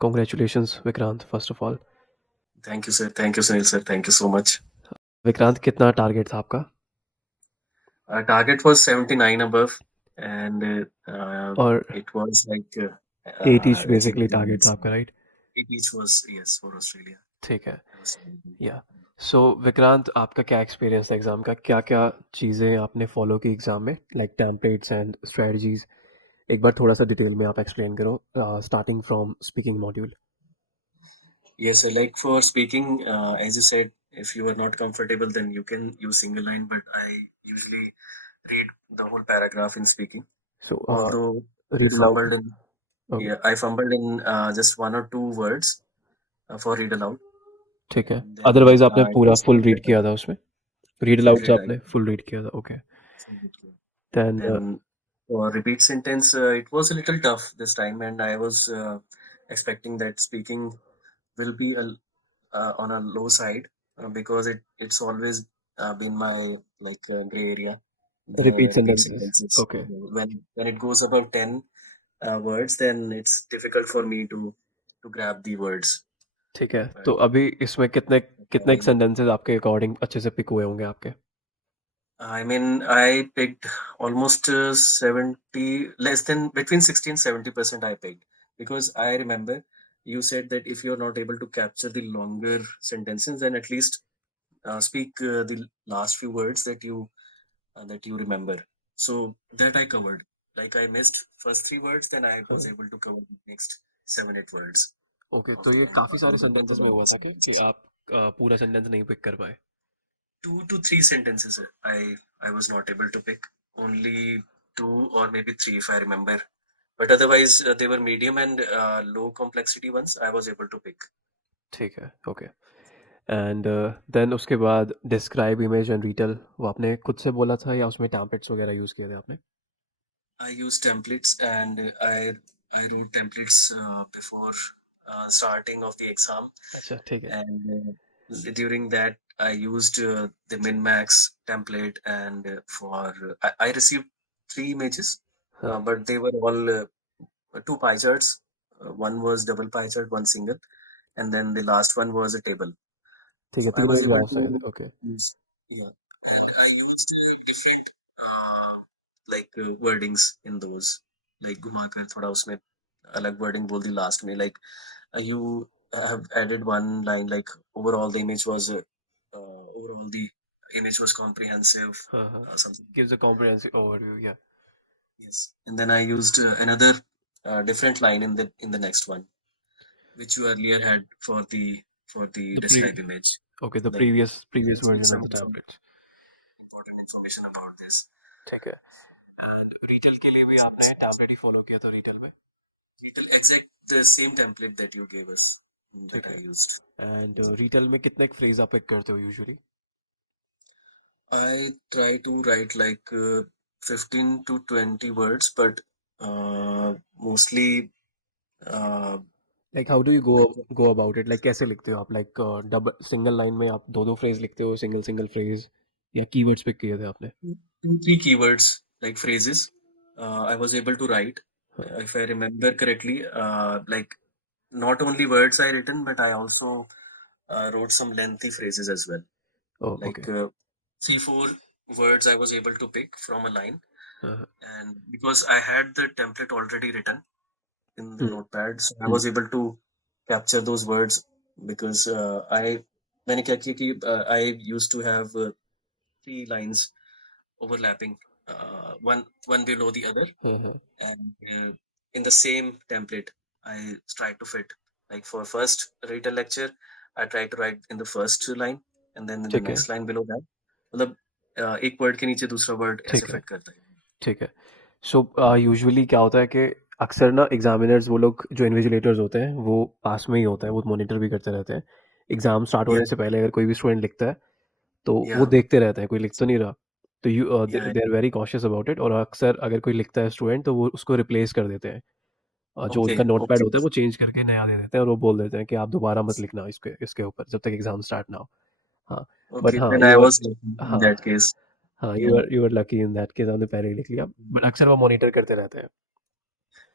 Congratulations, Vikrant, first of all. Thank you, sir. Thank you, Sunil, sir. Thank you so much. Vikrant कितना target था आपका? Target was 79 above, and और it was like 8 each basically achievable target था milestone. आपका, right? It each was, yes, for Australia. ठीक है, I was celebrating. या सो विक्रांत, आपका क्या एक्सपीरियंस था एग्ज़ाम का? क्या क्या चीज़ें आपने फॉलो की एग्ज़ाम में, लाइक टेम्पलेट्स एंड स्ट्रेटजीज? एक बार थोड़ा सा डिटेल में आप एक्सप्लेन करो, starting from speaking module. Yes, sir. Like for speaking, as you said, if you are not comfortable, then you can use single line, but I usually read the whole paragraph in speaking. So Although I read aloud. fumbled in, yeah, I fumbled in just one or two words for read aloud, ठीक है, and then otherwise आपने it पूरा was full read better. किया था उसमें? Read Full aloud से read, आपने full read किया था, okay. full read. Then Then for repeat sentence, it was a little tough this time, and I was expecting that speaking will be on a low side because it's always been my like gray area, the repeat repeat sentences, sentences. Okay. When it goes above 10 words, then it's difficult for me to grab the words. ठीक है, But तो अभी इसमें कितने कितने I sentences आपके according अच्छे से पिक हुए होंगे आपके? I mean, I picked almost 70, less than between 60 and 70% I picked because I remember you said that if you're not able to capture the longer sentences, then at least speak the last few words that you remember. So that I covered. Like I missed first three words, then I was able to cover the next 7, 8 words okay, of तो the ये end काफ़ी सारे of sentences the में हुआ last था कि sentences. आप पूरा सेंटेंस नहीं पिक कर पाए? 2 to 3 sentences I was not able to pick. Only two or maybe three if I remember. But otherwise, they were medium and low complexity ones. I was able to pick. ठीक है, okay. And then उसके बाद describe image and detail, वो आपने खुद से बोला था या उसमें टेम्पलेट्स वगैरह यूज़ किए थे आपने? I used templates and I wrote templates before starting of the exam, अच्छा, ठीक है. and during that I used the min-max template, and I received 3 images, हाँ, but they were all two pie charts. One was double pie chart, one single, and then the last one was a table. ठीक है, So I तीनों was able exam शायद, to okay. use, yeah, I used different like wordings in those, like घुमा कर थोड़ा उसमें अलग wording बोल दी last में, like you have added one line like overall the image was comprehensive, हाँ हाँ, something like gives a comprehensive overview, yeah. that. Yes, and then I used another different line in the next one, which you earlier had for the The pre describe image. okay, the Like previous let's give version of the some templates. important information about this. ठीक है. Retail के लिए भी आपने template ही follow किया था retail में? Exact the same template that you gave us ठीक that I है. used. एंड रिटेल में कितने फ्रेज आप पिक करते हो usually? I try to write like 15 to 20 words, but mostly uh, like how do you go like go about it? Like कैसे लिखते हो आप? लाइक डबल सिंगल लाइन में आप दो दो फ्रेज लिखते हो, सिंगल सिंगल फ्रेज, या कीवर्ड्स पिक किए थे आपने? 2, 3 keywords like phrases I was able to write. हाँ. If I remember correctly, like not only words I written, but I also wrote some lengthy phrases as well. Oh, okay. Like 3, 4 words I was able to pick from a line, हाँ हाँ. and because I had the template already written in the hmm, notepad, so I hmm, was able to capture those words because मैंने क्या किया कि I used to have 3 lines overlapping, one below the other, हाँ हाँ. and in the same template I tried to fit. Like for first reader lecture, I tried to write in the first line, and then in the ठीक है, next line below that, मतलब एक word के नीचे दूसरा word ऐसे ठीक है, फिट करता है. ठीक है. सो यूजुअली क्या होता है कि अक्सर ना एग्जामिनर्स, वो लोग जो इन्विजिलेटर्स होते हैं वो पास में ही होते हैं, वो मॉनिटर भी करते रहते हैं. एग्जाम स्टार्ट Yeah, होने से पहले अगर कोई भी स्टूडेंट लिखता है तो वो yeah, देखते रहते हैं, कोई लिख तो नहीं रहा. तो you yeah. They are very cautious about it, और अक्सर अगर कोई लिखता है स्टूडेंट तो वो उसको रिप्लेस कर देते हैं. जो उनका Okay, नोट पैड okay, होता है वो चेंज करके नया दे देते हैं, और वो बोल देते हैं कि आप दोबारा मत लिखना इसके इसके ऊपर जब तक एग्जाम स्टार्ट ना हो. हाँ. But okay. हाँ, Then I you are. was lucky in हाँ that case. हाँ, Yeah, you are lucky in that case, आपने पहले ही लिख लिया. बट अक्सर वो मॉनिटर करते रहते हैं.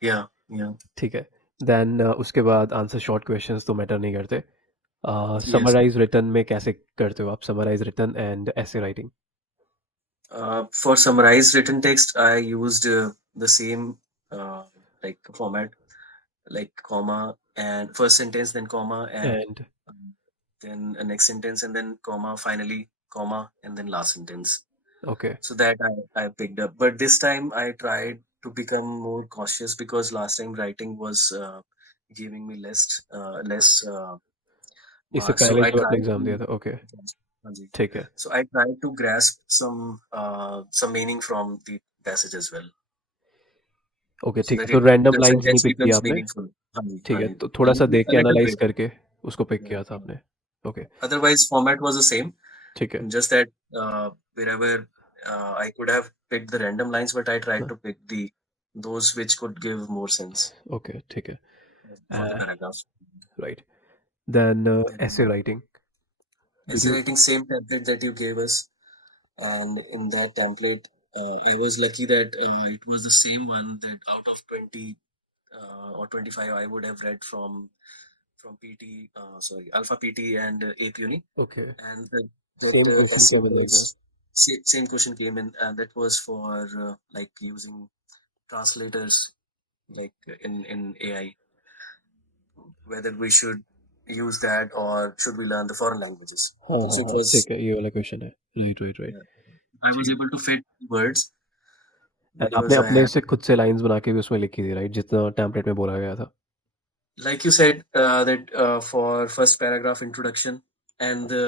yeah, yeah. ठीक है. देन उसके बाद आंसर शॉर्ट क्वेश्चंस तो मैटर नहीं करते. Yes. समराइज रिटर्न में कैसे करते हो आप? समराइज रिटर्न एंड ऐसे writing. For summarized written text, I used the same like format, like comma and first sentence, then comma, and and then a next sentence, and then comma, finally comma, and then last sentence. Okay. So that I picked up. But this time I tried to become more cautious because last time writing was giving me less इससे marks. So पहले I जब आपने tried exam दिया to था. Okay. Hanji. ठीक है. So I tried to grasp some meaning from the passage as well, okay, so ठीक है. that तो it रैंडम the लाइंस नहीं sentence पिक किया becomes आपने. meaningful. Hanji, ठीक है, Hanji. तो A थोड़ा सा little, देख a के little एनालाइज bit. करके उसको पिक Yeah, किया था yeah. आपने. Okay. Otherwise, format was the same. ठीक है. Just that wherever I could have picked the random lines, but I tried हाँ. to pick the those which could give more sense okay, ठीक है. for the paragraph. Right. Then ऐसे And writing. Did essay you? writing, same template that you gave us, and in that template, I was lucky that it was the same one that out of 20 or 25, I would have read from PT, sorry, Alpha PT and Ape Uni, okay. and that same question essay क्या बनेगा? was same question came in, and that was for like using translators like in AI, whether we should use that or should we learn the foreign languages. हाँ हाँ So it हाँ, was ठीक है, ये वाला question है. Right right right. uh, I was ठीक. able to fit words and आपने because I अपने have, से खुद से लाइंस बना के भी उसमें लिखी थी, राइट, जितना टेम्पलेट में बोला गया था. like you said that for first paragraph introduction and the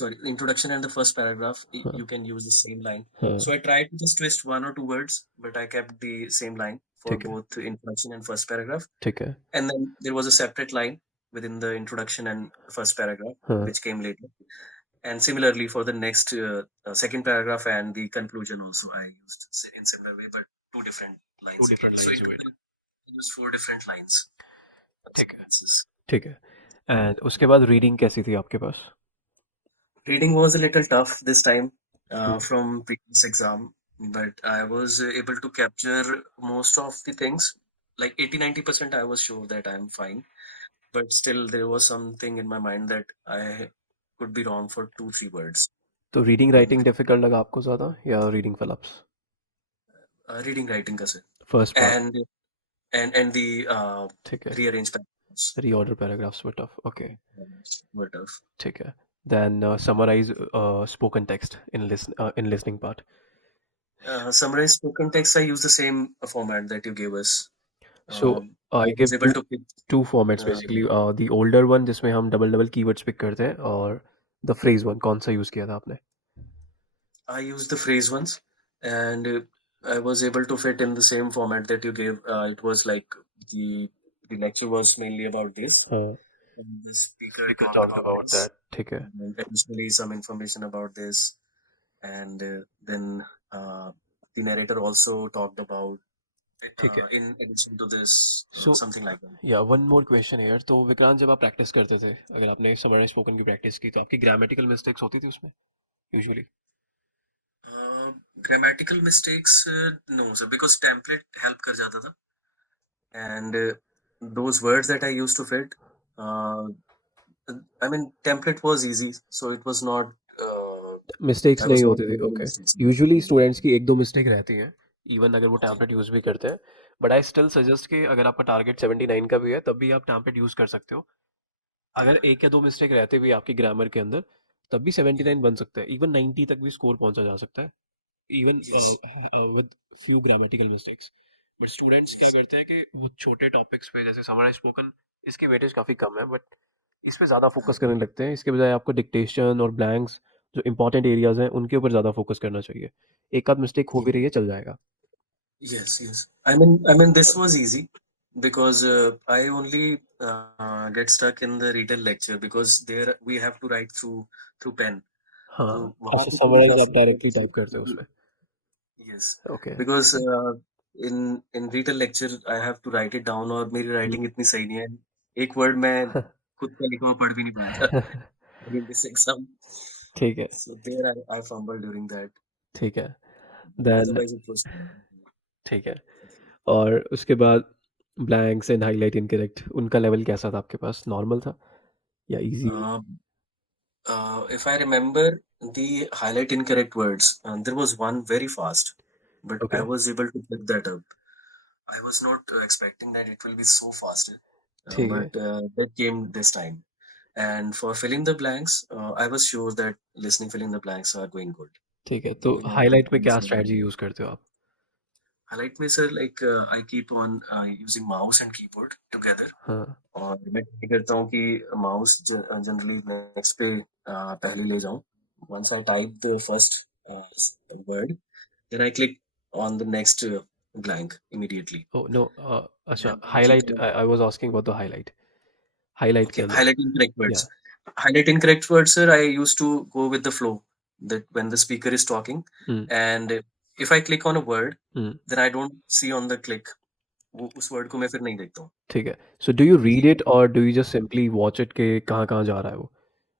sorry introduction and the first paragraph हाँ you can use the same line. हाँ. So I tried to just twist one or two words, but I kept the same line for ठीक है. both introduction and first paragraph. ठीक है. And then there was a separate line within the introduction and first paragraph, हाँ. which came later. And similarly for the next second paragraph and the conclusion also, I used in similar way, but two different two lines again. Different So lines in you made. total, I used four different lines of ठीक है. sentences. ठीक है. And उसके बाद reading कैसी थी आपके पास? Reading was a little tough this time hmm. from previous exam, but I was able to capture most of the things. Like 80-90%, I was sure that I'm fine. But still, there was something in my mind that I could be wrong for 2-3 words. तो reading And writing difficult लगा आपको ज़्यादा या reading fill ups? reading, writing, ka sir. First part. And and the ठीक है. rearranged paragraphs reorder paragraphs were tough. Okay. were tough. ठीक है. Then summarise spoken text in listening part. Summarized spoken text, I use the same format that you gave us. So I I was give able to pick. Two formats Uh, basically. The older one जिसमें हम double double keywords pick करते हैं, और the phrase one. कौन सा use किया था आपने? I used the phrase once, and I was able to fit in the same format that you gave. It was like the the lecture was mainly about this, हाँ. and the speaker speaker talked talked about about this, that. ठीक है. and additionally some information about this, and then the narrator also talked about ठीक है. in addition to this so something like that. या one more question यार. तो विक्रांत, जब आप practice करते थे, अगर आपने समराइज स्पोकन की प्रैक्टिस की, तो आपकी ग्रामेटिकल मिस्टेक्स होती थी उसमें usually? Grammatical mistakes, no, sir, because template help कर जाता था, and those words that I used to fit. Uh, I mean, template was easy, so it was not. Mistakes I नहीं was not होती थी. making okay. mistakes. Usually Mm. Students की एक दो mistake रहती हैं, इवन अगर वो Okay. टैम्पलेट यूज़ भी करते हैं. बट आई स्टिल सजेस्ट कि अगर आपका टारगेट 79 का भी है, तब भी आप टैम्पलेट यूज़ कर सकते हो. Yeah. अगर एक या दो मिस्टेक रहते भी आपकी ग्रामर के अंदर, तब भी Yeah. 79 बन सकता है. इवन 90 तक भी स्कोर पहुंचा जा सकता है, even Yes. With few grammatical mistakes. But students क्या Yes. करते हैं कि वो छोटे टॉपिक्स पे, जैसे समराइज स्पोकन, इसकी वेटेज काफ़ी कम है, बट इस पे ज़्यादा फोकस करने लगते हैं. इसके बजाय आपको डिक्टेशन और ब्लैंक्स, जो इंपॉर्टेंट एरियाज हैं, उनके ऊपर ज़्यादा फोकस करना चाहिए. एक आध मिस्टेक हो Ye- भी rही है, चल जाएगा. Yes. Yes. I mean, this was easy because I only get stuck in the retail lecture because there we have to write through pen. हाँ. तो वहाँ ऐसे पे थोड़ा समराइज आप डायरेक्टली टाइप करते हो सा उसमें. yes, okay. because in retail lecture I have to write it down और मेरी writing इतनी सही नहीं है. एक word मैं खुद का लिखा हुआ पढ़ भी नहीं पाया था during this exam. ठीक है. So there I fumbled during that. ठीक है. But then otherwise it was ठीक है. और उसके बाद ब्लैंक्स एंड हाईलाइट इनकरेक्ट, उनका लेवल कैसा था आपके पास? नॉर्मल था या easy? If I remember the highlight incorrect words, there was one very fast, but I okay, was able to pick that up. I was not expecting that it will be so fast, ठीक है, but that came this time. And for filling the blanks, I was sure that listening, filling the blanks are going good. ठीक है। तो You know, highlight में क्या strategy use करते हो आप? highlight me, sir, like I keep on using mouse and keyboard together. हाँ, और मैं ट्राई करता हूँ कि माउस जनरली नेक्स्ट पे पहले ले जाऊँ। Once I type the first word then I click on the next blank immediately oh no, अच्छा, and I keep highlight, on I was asking about the highlight, highlight okay के अंदर। Highlighting correct या, words highlighting correct words sir I used to go with the flow that when the speaker is talking hmm, and if I click on a word hmm, then I don't see on the click वो उस word को मैं फिर नहीं देखता हूँ ठीक है। So do you read it और do you just simply watch it कि कहाँ-कहाँ जा रहा है वो?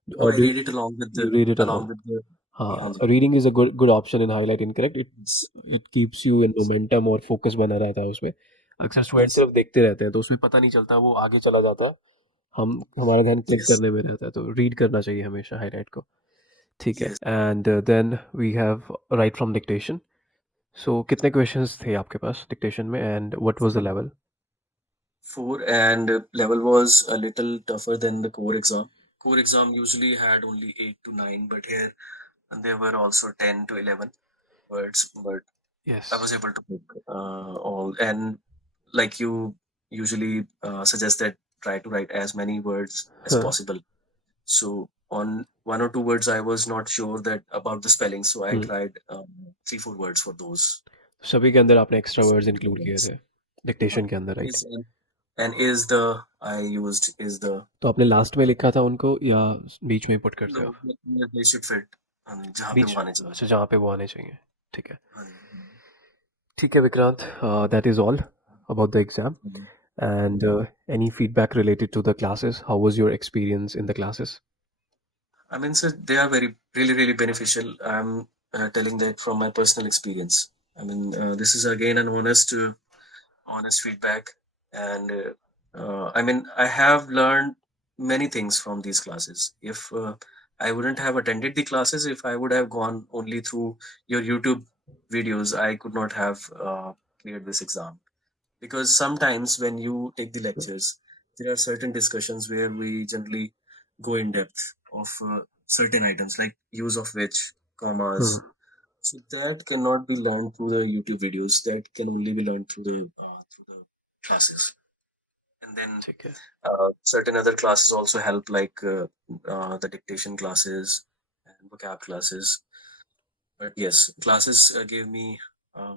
नो और I do read it you read it along? along with the हाँ हाँ, जी reading is a good good option in highlight incorrect. It yes it keeps you in momentum और फोकस बना रहता है उसमें। अक्सर स्टूडेंट yes सिर्फ देखते रहते हैं तो उसमें पता नहीं चलता, वो आगे चला जाता है। हमारा ध्यान क्लिक yes करने में रहता है, तो रीड करना चाहिए हमेशा हाइलाइट को। ठीक है, yes and then we have write from dictation. सो कितने क्वेश्चंस थे आपके पास डिक्टेशन में and what was the level? four and level was a little tougher than the core exam. Core exam usually had only 8 to 9, but here there were also 10 to 11 words. But yes. I was able to pick all. And like you usually suggest that try to write as many words as हाँ, possible. So on 1 or 2 words, I was not sure that about the spelling. So I hmm. tried 3 4 words for those. सभी के अंदर आपने extra words include किए Yes. थे dictation के अंदर, right? Is and is the I used is the तो आपने लास्ट में लिखा था उनको या बीच में पुट करते हो? No, they should fit जहाँ पे बीच, वो आने चाहिए। अच्छा, जहाँ पे वो आने चाहिए। ठीक है। हाँ जी। ठीक है Vikrant, that is all about the exam and any feedback related to the classes? How was your experience in the classes? I mean, sir, they are very, really, really beneficial. I'm telling that from my personal experience. I mean, this is again an honest feedback, and I mean, I have learned many things from these classes. If I wouldn't have attended the classes, if I would have gone only through your YouTube videos, I could not have cleared this exam. Because sometimes when you take the lectures there are certain discussions where we generally go in depth of certain items like use of which हाँ, commas so that cannot be learned through the YouTube videos that can only be learned through the classes and then ठीक है। certain other classes also help like the dictation classes and vocab classes but yes classes gave me uh,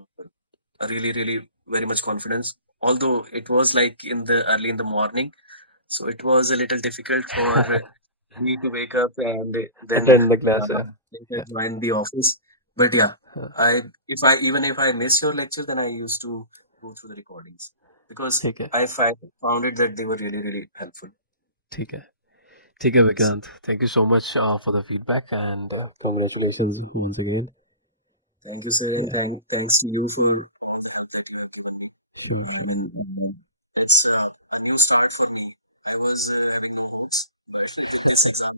a really really very much confidence although it was like in the early in the morning so it was a little difficult for me to wake up and then Attend the class है। later Yeah, join the office but yeah हाँ, I even if I miss your lecture then I used to go through the recordings because ठीक है, found it that they were really really helpful ठीक है। ठीक है yes Vikrant, thank you so much for the feedback and congratulations once again. thank you sir and या, thanks to you for all the help that you have given me sure, I mean, it's a new start for me. I was having the notes, but I think this exam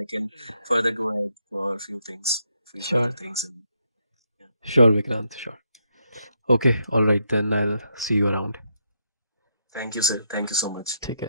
I can further go ahead for a few things, for sure, other things. Yeah. Sure Vikrant, sure. Okay, alright then I will see you around. Thank you, sir. Thank you so much. ठीक है।